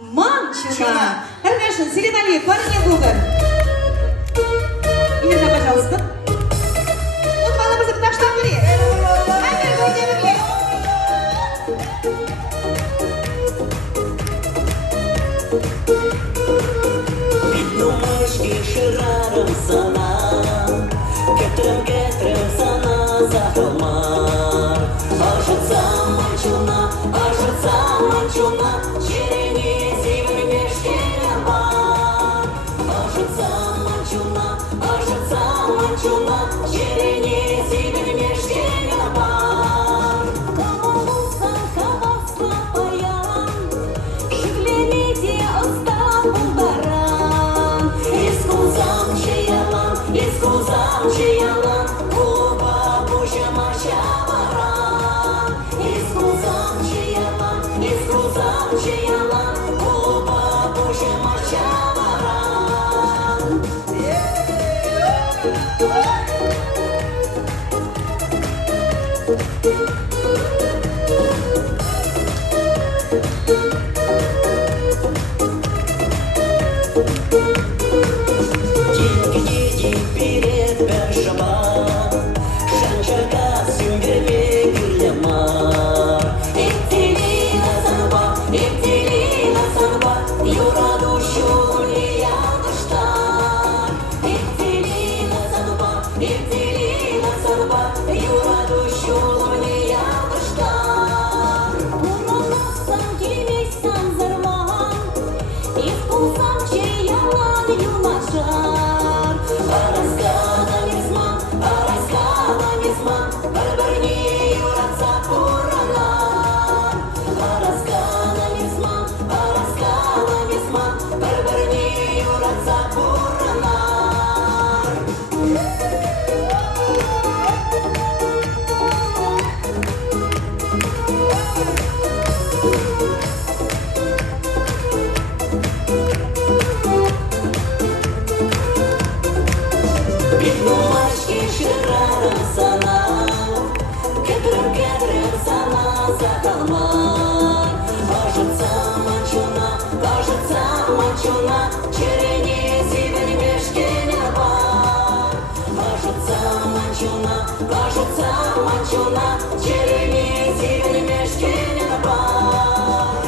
Манчуна. Конечно, Селеналиев, парень Гугар. Именно, пожалуйста. Вот мало бы так что были. Думаешь, шираром sana, кетрем sana за холма. Ажица манчуна, черени зимы мешки бар. Ажица манчуна, черени зимы мешки бар. Кавалуса паян, шиклемите остапу баран. Искузам чиялан, куба бужа мачаваран. Искузам чиялан, куба бужа мачаваран. Дети перед першама, шанчарка сюмберме гүрлемар. Иптилина санба, юраду шулни ядыштар. Иптилина санба, юраду шулни ядыштар. Уранасам килмейсан зарман, искусам чиялан юнашар. Араскана мизман, барбарни юратса пуранар. Араскана мизман, барбарни юратса пуранар. Думашки шираром sana, кетрем sana за холма. Ажица манчуна, черени зимы мешки бар. Ажица манчуна, черени зимы мешки бар.